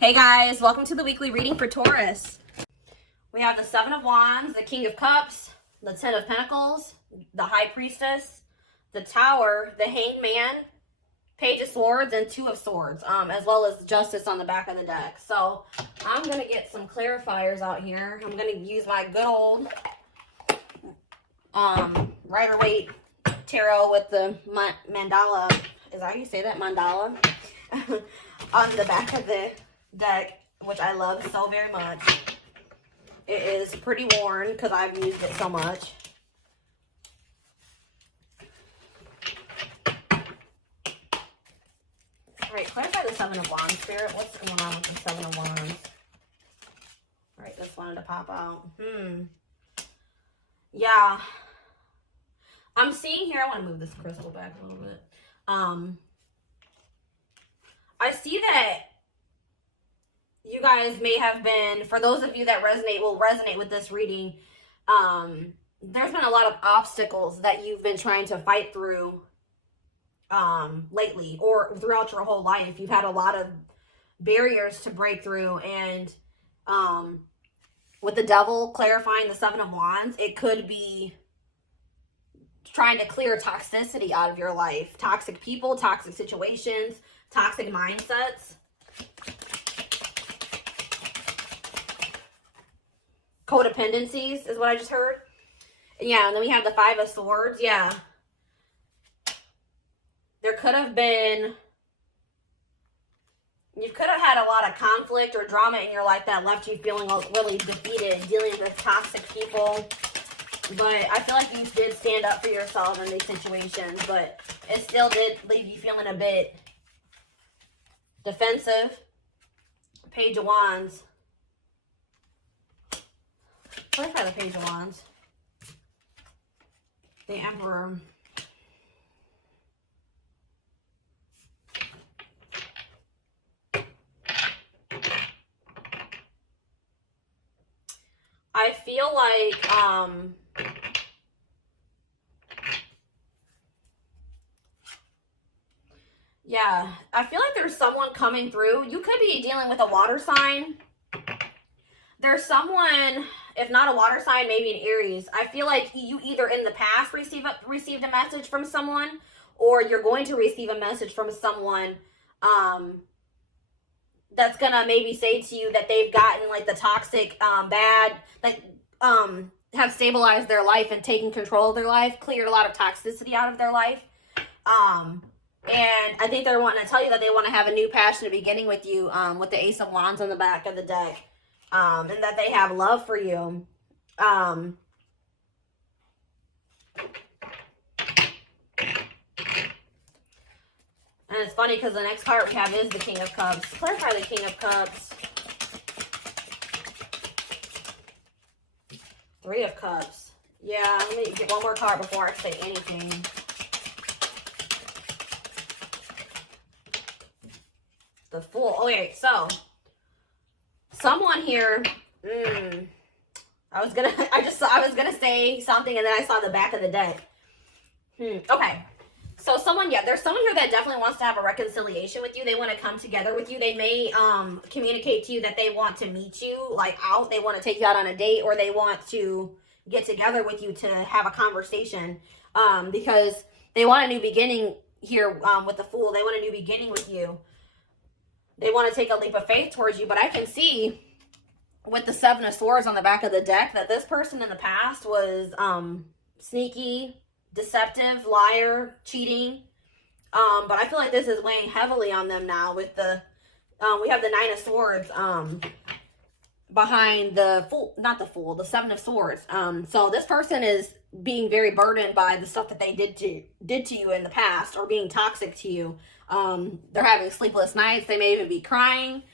Hey guys, welcome to the weekly reading for Taurus. We have the Seven of Wands, the King of Cups, the Ten of Pentacles, the High Priestess, the Tower, the Hanged Man, Page of Swords, and Two of Swords, as well as Justice on the back of the deck. So I'm going to get some clarifiers out here. I'm going to use my good old Rider-Waite Tarot with the mandala. Is that how you say that? Mandala? On the back of the deck, which I love so very much. It is pretty worn because I've used it so much. Alright, clarify the Seven of Wands, Spirit. What's going on with the Seven of Wands? Alright, just wanted to pop out. Yeah. I'm seeing here, I want to move this crystal back a little bit. I see that you guys may have been, for those of you that will resonate with this reading, there's been a lot of obstacles that you've been trying to fight through lately or throughout your whole life. You've had a lot of barriers to break through, and with the Devil clarifying the Seven of Wands, it could be trying to clear toxicity out of your life. Toxic people, toxic situations, toxic mindsets. Codependencies is what I just heard. Yeah, and then we have the Five of Swords. Yeah. There could have been, you could have had a lot of conflict or drama in your life that left you feeling really defeated, dealing with toxic people. But I feel like you did stand up for yourself in these situations, but it still did leave you feeling a bit defensive. Page of Wands. Clarify the Page of Wands. The Emperor. I feel like, yeah, I feel like there's someone coming through. You could be dealing with a water sign. There's someone, if not a water sign, maybe an Aries. I feel like you either in the past received a message from someone, or you're going to receive a message from someone that's gonna maybe say to you that they've gotten like the toxic, bad, like have stabilized their life and taken control of their life, cleared a lot of toxicity out of their life. And I think they're wanting to tell you that they want to have a new passionate beginning with you, with the Ace of Wands on the back of the deck. And that they have love for you. And it's funny because the next card we have is the King of Cups. Clarify the King of Cups. Three of Cups. Yeah, let me get one more card before I say anything. The Fool. Okay, so someone here, I was gonna say something and then I saw the back of the deck. Okay. So there's someone here that definitely wants to have a reconciliation with you. They want to come together with you. They may communicate to you that they want to meet you like out. They want to take you out on a date, or they want to get together with you to have a conversation, because they want a new beginning here with the Fool. They want a new beginning with you. They want to take a leap of faith towards you, but I can see with the Seven of Swords on the back of the deck that this person in the past was sneaky, deceptive, liar, cheating. But I feel like this is weighing heavily on them now with the, we have the Nine of Swords behind the Fool, not the Fool, the Seven of Swords. So this person is being very burdened by the stuff that they did to you in the past, or being toxic to you. They're having sleepless nights. They may even be crying,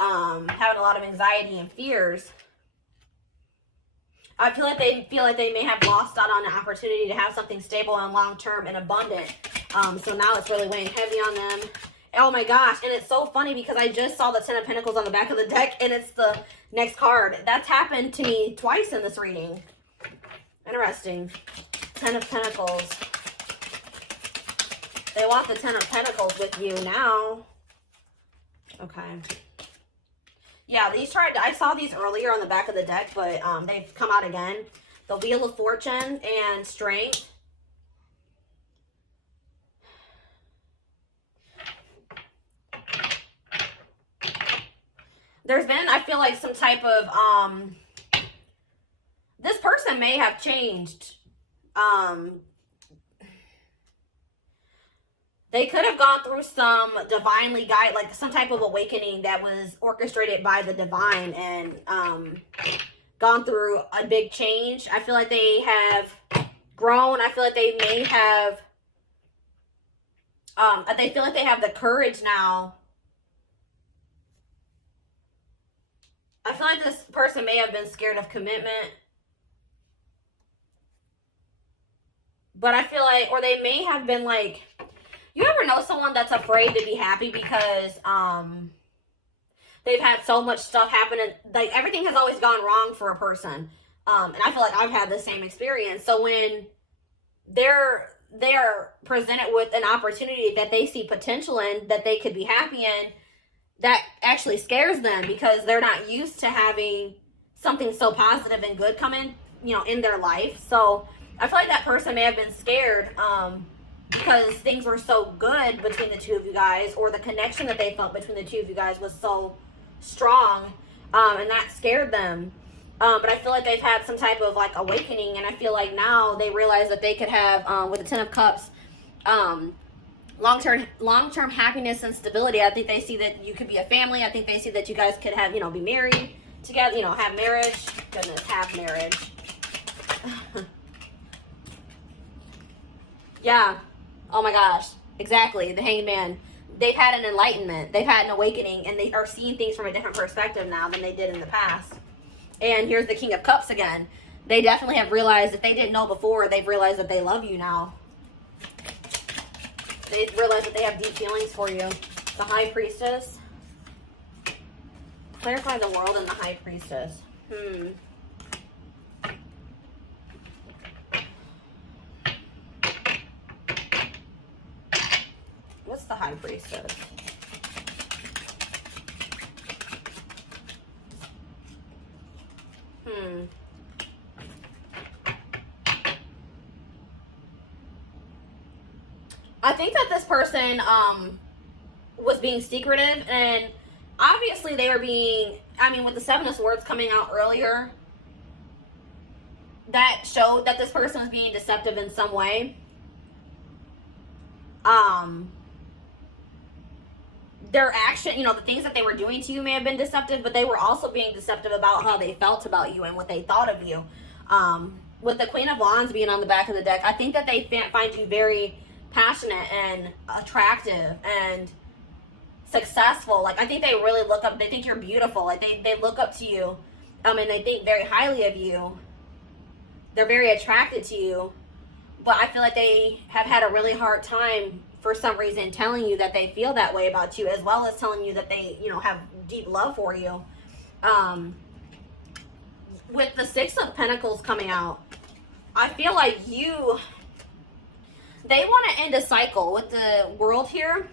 having a lot of anxiety and fears. I feel like they may have lost out on an opportunity to have something stable and long-term and abundant. So now it's really weighing heavy on them. Oh my gosh. And it's so funny because I just saw the Ten of Pentacles on the back of the deck, and it's the next card. That's happened to me twice in this reading. Interesting. Ten of Pentacles. They want the Ten of Pentacles with you now. Okay. Yeah, these I saw these earlier on the back of the deck, but they've come out again. The Wheel of Fortune and Strength. There's been, I feel like, some type of, this person may have changed. They could have gone through some divinely guided, like some type of awakening that was orchestrated by the divine and gone through a big change. I feel like they have grown. I feel like they may have, they feel like they have the courage now. I feel like this person may have been scared of commitment. But I feel like, or they may have been like, you ever know someone that's afraid to be happy because they've had so much stuff happen and like everything has always gone wrong for a person. And I feel like I've had the same experience. So when they're presented with an opportunity that they see potential in, that they could be happy in, that actually scares them because they're not used to having something so positive and good come in, you know, in their life. So I feel like that person may have been scared because things were so good between the two of you guys, or the connection that they felt between the two of you guys was so strong, and that scared them. But I feel like they've had some type of like awakening, and I feel like now they realize that they could have, with the Ten of Cups, long-term happiness and stability. I think they see that you could be a family. I think they see that you guys could have, you know, be married together, you know, have marriage. Goodness, have marriage. Yeah. Oh my gosh. Exactly. The Hanged Man. They've had an enlightenment. They've had an awakening, and they are seeing things from a different perspective now than they did in the past. And here's the King of Cups again. They definitely have realized, if they didn't know before, they've realized that they love you now. They realize that they have deep feelings for you. The High Priestess. Clarify the World and the High Priestess. What's the High Priestess? I think that this person was being secretive, and obviously they were being, I mean, with the Seven of Swords coming out earlier, that showed that this person was being deceptive in some way. Their action, you know, the things that they were doing to you may have been deceptive, but they were also being deceptive about how they felt about you and what they thought of you. With the Queen of Wands being on the back of the deck, I think that they find you very passionate and attractive and successful. Like, I think they really look up, they think you're beautiful. Like, they look up to you, and they think very highly of you. They're very attracted to you, but I feel like they have had a really hard time for some reason telling you that they feel that way about you, as well as telling you that they, you know, have deep love for you. With the Six of Pentacles coming out, I feel like they want to end a cycle with the World here.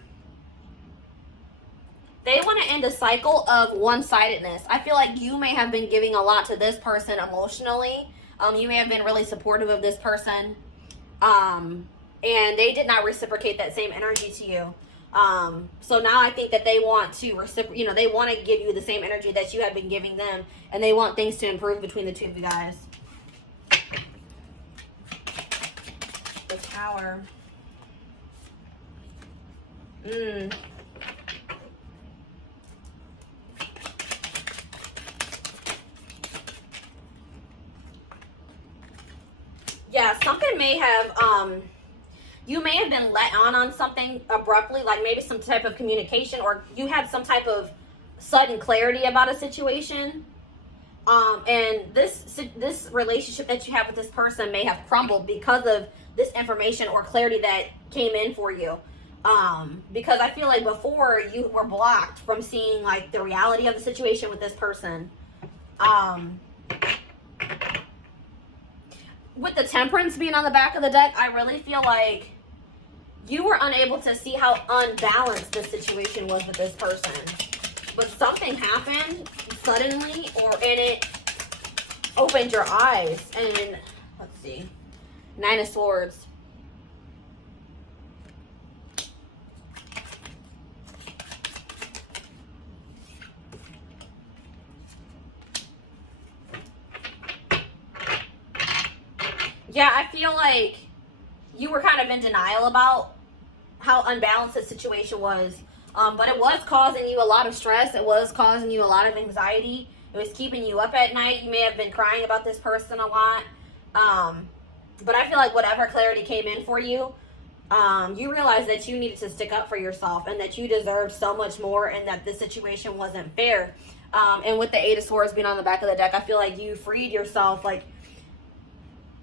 They want to end a cycle of one-sidedness. I feel like you may have been giving a lot to this person emotionally. You may have been really supportive of this person. And they did not reciprocate that same energy to you. So now I think that they want to reciprocate, you know, they want to give you the same energy that you have been giving them, and they want things to improve between the two of you guys. The Tower. Yeah, something may have, you may have been let on something abruptly, like maybe some type of communication, or you had some type of sudden clarity about a situation. And this relationship that you have with this person may have crumbled because of this information or clarity that came in for you. Because I feel like before you were blocked from seeing like the reality of the situation with this person. With the Temperance being on the back of the deck, I really feel like you were unable to see how unbalanced the situation was with this person. But something happened suddenly, and it opened your eyes. And let's see. 9 of Swords. Yeah, I feel like you were kind of in denial about how unbalanced the situation was. But it was causing you a lot of stress. It was causing you a lot of anxiety. It was keeping you up at night. You may have been crying about this person a lot. But I feel like whatever clarity came in for you, you realized that you needed to stick up for yourself and that you deserved so much more and that this situation wasn't fair. And with the 8 of Swords being on the back of the deck, I feel like you freed yourself. Like,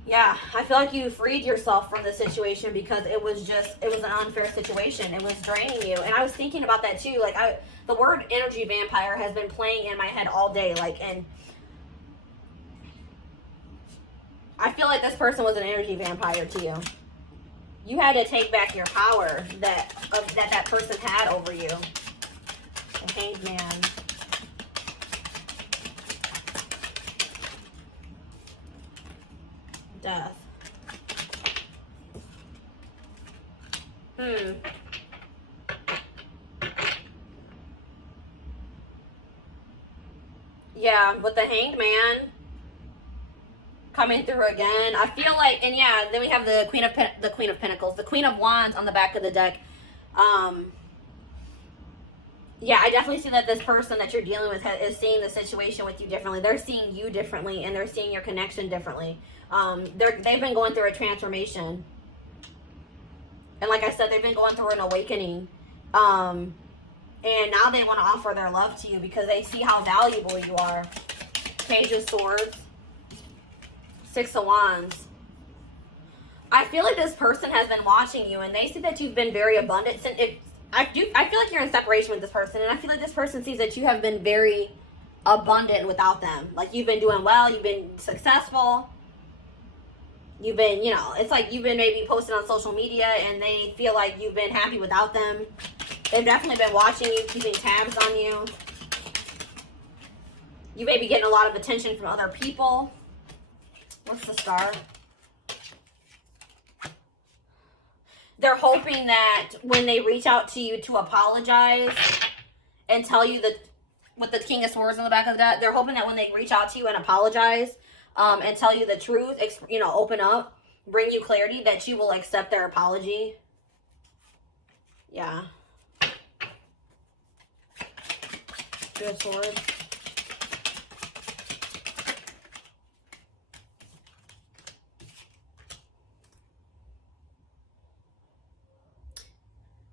yeah, I feel like you freed yourself from the situation because it was an unfair situation. It was draining you. And I was thinking about that too. Like, the word energy vampire has been playing in my head all day. Like, and I feel like this person was an energy vampire to you. You had to take back your power that person had over you. The Hanged Man. Death. Yeah, with the Hanged Man coming through again, I feel like, and yeah, then we have the Queen of Pentacles, the Queen of Wands on the back of the deck. Yeah, I definitely see that this person that you're dealing with is seeing the situation with you differently. They're seeing you differently, and they're seeing your connection differently. They've been going through a transformation. And like I said, they've been going through an awakening. And now they want to offer their love to you because they see how valuable you are. Page of Swords. 6 of Wands. I feel like this person has been watching you, and they see that you've been very abundant. I feel like you're in separation with this person, and I feel like this person sees that you have been very abundant without them. Like, you've been doing well, you've been successful. You've been, you know, it's like you've been maybe posting on social media and they feel like you've been happy without them. They've definitely been watching you, keeping tabs on you. You may be getting a lot of attention from other people. What's the Star? They're hoping that when they reach out to you to apologize and tell you that, with the King of Swords on the back of that, they're hoping that when they reach out to you and apologize, and tell you the truth, you know, open up, bring you clarity, that you will accept their apology. Yeah. Good Swords.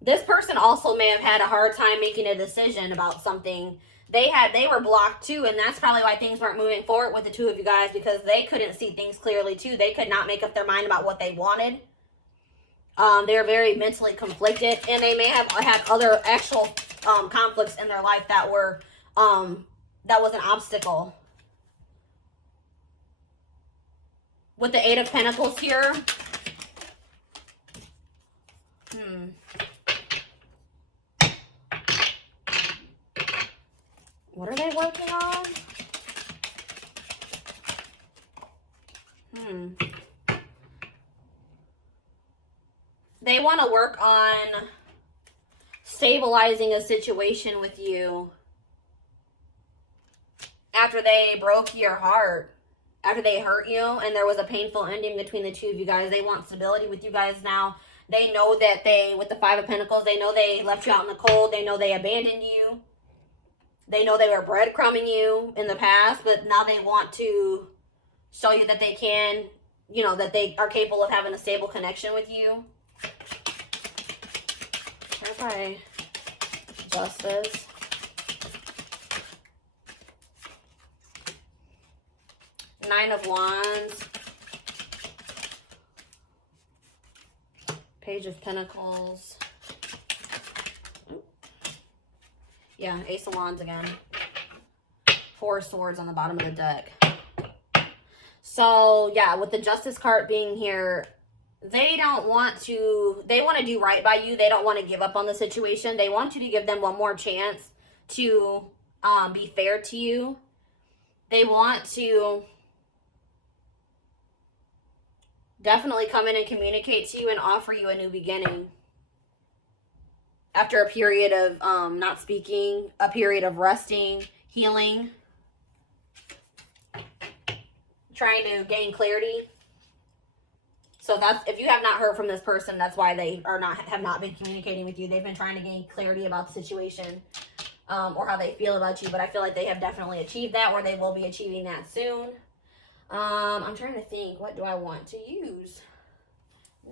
This person also may have had a hard time making a decision about something. They were blocked too, and that's probably why things weren't moving forward with the two of you guys, because they couldn't see things clearly too. They could not make up their mind about what they wanted. They were very mentally conflicted, and they may have had other actual conflicts in their life that were that was an obstacle. With the 8 of Pentacles here. What are they working on? They want to work on stabilizing a situation with you after they broke your heart, after they hurt you, and there was a painful ending between the two of you guys. They want stability with you guys now. They know that with the 5 of Pentacles, they know they left you out in the cold. They know they abandoned you. They know they were breadcrumbing you in the past, but now they want to show you that they can, you know, that they are capable of having a stable connection with you. Okay. Justice. Nine of Wands. Page of Pentacles. Yeah, Ace of Wands again. 4 swords on the bottom of the deck. So, yeah, with the Justice card being here, they want to do right by you. They don't want to give up on the situation. They want you to give them one more chance to be fair to you. They want to definitely come in and communicate to you and offer you a new beginning. After a period of not speaking, a period of resting, healing, trying to gain clarity. So that's, if you have not heard from this person, that's why they have not been communicating with you. They've been trying to gain clarity about the situation, or how they feel about you. But I feel like they have definitely achieved that, or they will be achieving that soon. I'm trying to think, what do I want to use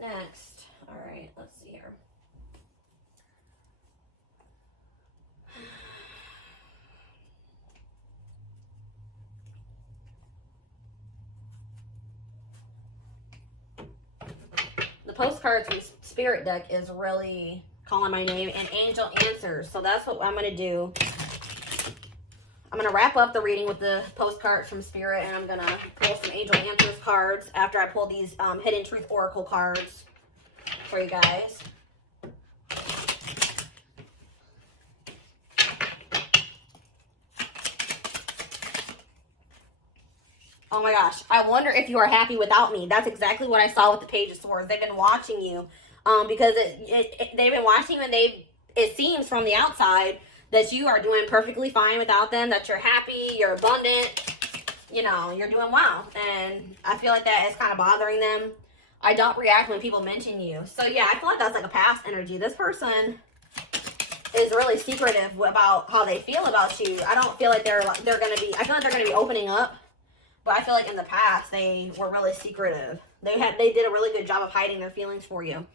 next? All right, let's see here. The postcards from Spirit deck is really calling my name, and Angel Answers. So that's what I'm going to do. I'm going to wrap up the reading with the postcards from Spirit, and I'm going to pull some Angel Answers cards after I pull these Hidden Truth Oracle cards for you guys. Oh my gosh, I wonder if you are happy without me. That's exactly what I saw with the Page of Swords. They've been watching you because they've been watching you, and it seems from the outside that you are doing perfectly fine without them, that you're happy, you're abundant, you know, you're doing well. And I feel like that is kind of bothering them. I don't react when people mention you. So yeah, I feel like that's like a past energy. This person is really secretive about how they feel about you. I don't feel like they're going to be, I feel like they're going to be opening up. But I feel like in the past, they were really secretive. They did a really good job of hiding their feelings for you.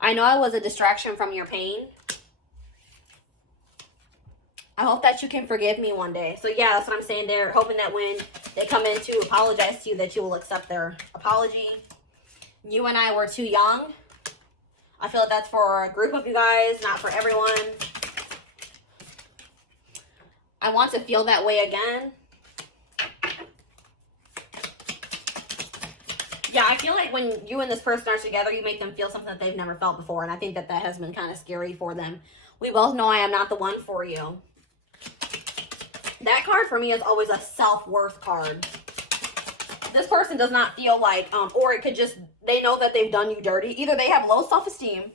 I know I was a distraction from your pain. I hope that you can forgive me one day. So yeah, that's what I'm saying. They're hoping that when they come in to apologize to you, that you will accept their apology. You and I were too young. I feel like that's for a group of you guys, not for everyone. I want to feel that way again. Yeah, I feel like when you and this person are together, you make them feel something that they've never felt before. And I think that that has been kind of scary for them. We both know I am not the one for you. That card for me is always a self-worth card. This person does not feel like, or it could just, they know that they've done you dirty. Either they have low self-esteem,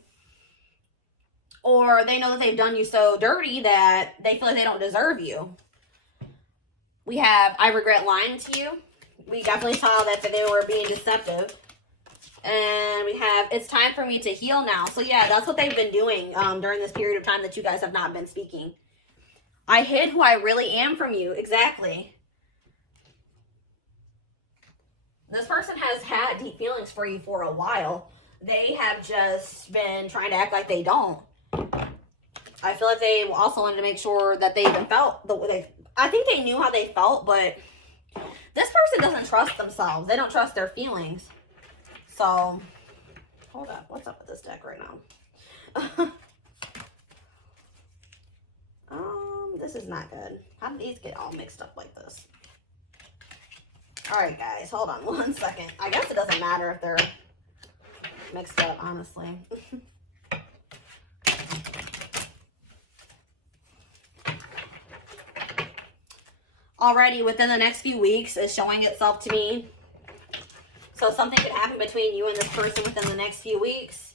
or they know that they've done you so dirty that they feel like they don't deserve you. We have, I regret lying to you. We definitely saw that they were being deceptive. And we have, it's time for me to heal now. So yeah, that's what they've been doing during this period of time that you guys have not been speaking. I hid who I really am from you. Exactly. This person has had deep feelings for you for a while. They have just been trying to act like they don't. I feel like they also wanted to make sure that they even felt the way they, I think they knew how they felt, but this person doesn't trust themselves. They don't trust their feelings. So, hold up. What's up with this deck right now? This is not good. How did these get all mixed up like this? All right, guys. Hold on one second. I guess it doesn't matter if they're mixed up, honestly. Already within the next few weeks is showing itself to me. So something could happen between you and this person within the next few weeks.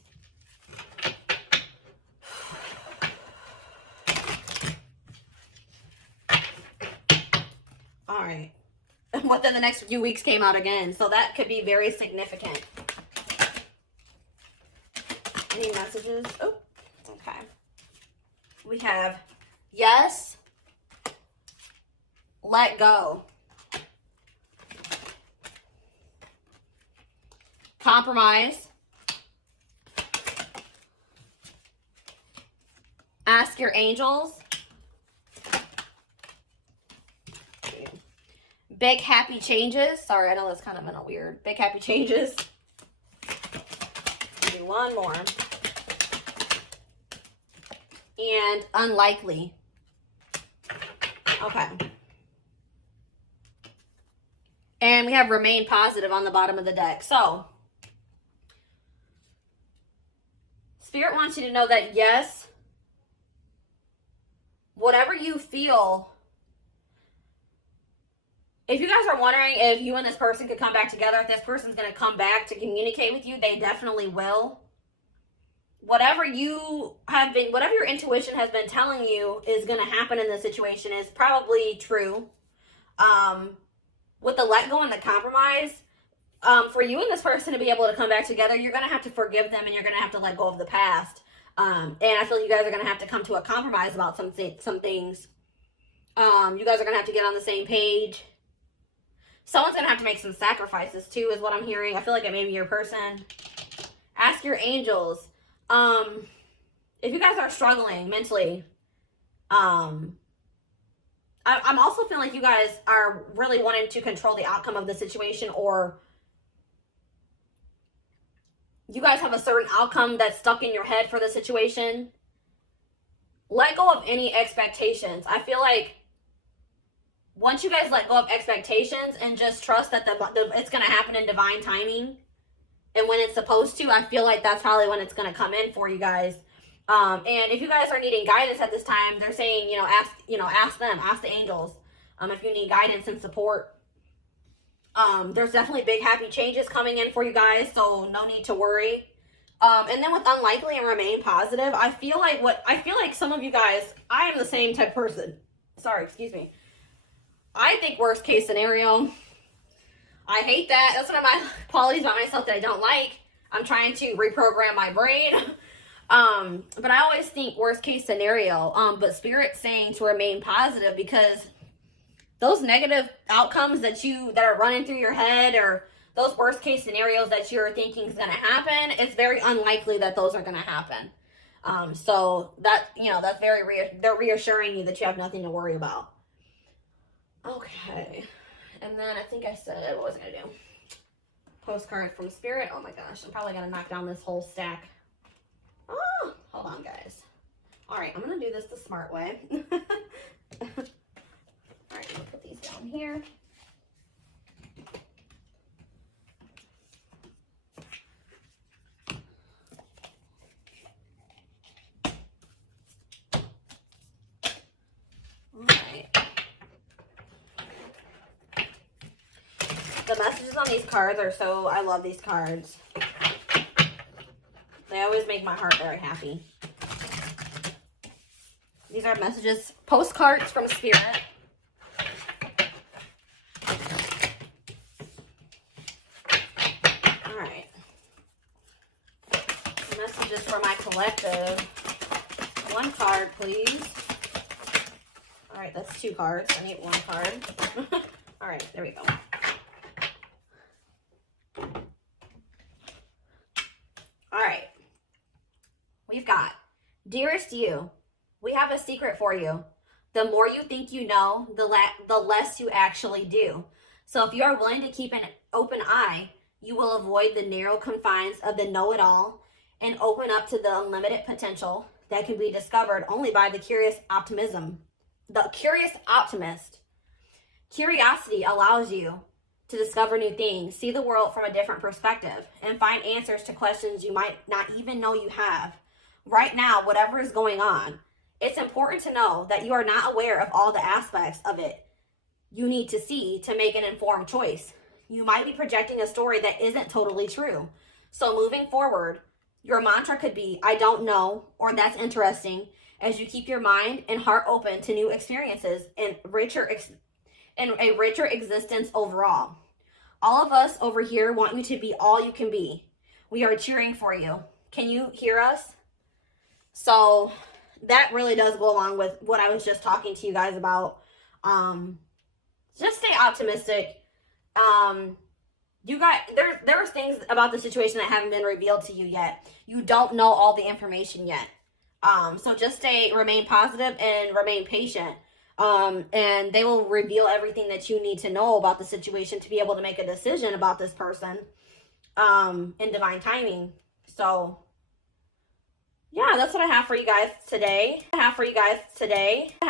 All right. Within the next few weeks came out again. So that could be very significant. Any messages? Oh, okay. We have yes. Let go. Compromise. Ask your angels. Big happy changes. Sorry, I know that's kind of been a weird. Big happy changes. Do one more. And unlikely. Okay. And we have remain positive on the bottom of the deck. So, Spirit wants you to know that yes, whatever you feel if you guys are wondering if you and this person could come back together, if this person's going to come back to communicate with you, they definitely will. Whatever your intuition has been telling you is going to happen in this situation is probably true. With the let go and the compromise, for you and this person to be able to come back together, you're going to have to forgive them and you're going to have to let go of the past. And I feel you guys are going to have to come to a compromise about some things. You guys are going to have to get on the same page. Someone's going to have to make some sacrifices too, is what I'm hearing. I feel like it may be your person. Ask your angels. If you guys are struggling mentally, I'm also feeling like you guys are really wanting to control the outcome of the situation, or you guys have a certain outcome that's stuck in your head for the situation. Let go of any expectations. I feel like once you guys let go of expectations and just trust that it's going to happen in divine timing and when it's supposed to, I feel like that's probably when it's going to come in for you guys. And if you guys are needing guidance at this time, they're saying, ask them, ask the angels, if you need guidance and support. There's definitely big happy changes coming in for you guys, so no need to worry. And then with unlikely and remain positive, I feel like some of you guys, I am the same type of person. Sorry, excuse me. I think worst case scenario. I hate that. That's one of my qualities about myself that I don't like. I'm trying to reprogram my brain. But I always think worst case scenario. But Spirit's saying to remain positive, because those negative outcomes that are running through your head, or those worst case scenarios that you're thinking is going to happen, it's very unlikely that those are going to happen. So that, that's they're reassuring you that you have nothing to worry about. Okay. And then I think I said, what was I going to do? Postcard from Spirit. Oh my gosh. I'm probably going to knock down this whole stack. Oh, hold on, guys. All right. I'm going to do this the smart way. All right. I'm going to put these down here. The messages on these cards are I love these cards. They always make my heart very happy. These are messages, postcards from Spirit. All right. Messages for my collective. One card, please. All right, that's 2 cards. I need 1 card. All right, there we go. All right, we've got, dearest you, we have a secret for you. The more you think you know, the less you actually do. So if you are willing to keep an open eye, you will avoid the narrow confines of the know-it-all and open up to the unlimited potential that can be discovered only by the curious optimism. The curious optimist. Curiosity allows you to discover new things, see the world from a different perspective, and find answers to questions you might not even know you have. Right now, whatever is going on, it's important to know that you are not aware of all the aspects of it you need to see to make an informed choice. You might be projecting a story that isn't totally true. So moving forward, your mantra could be, I don't know, or that's interesting, as you keep your mind and heart open to new experiences and a richer existence overall. All of us over here want you to be all you can be. We are cheering for you. Can you hear us? So that really does go along with what I was just talking to you guys about. Just stay optimistic. You guys, there's things about the situation that haven't been revealed to you yet. You don't know all the information yet. So just remain positive and remain patient. And they will reveal everything that you need to know about the situation to be able to make a decision about this person, in divine timing. So yeah, that's what I have for you guys today.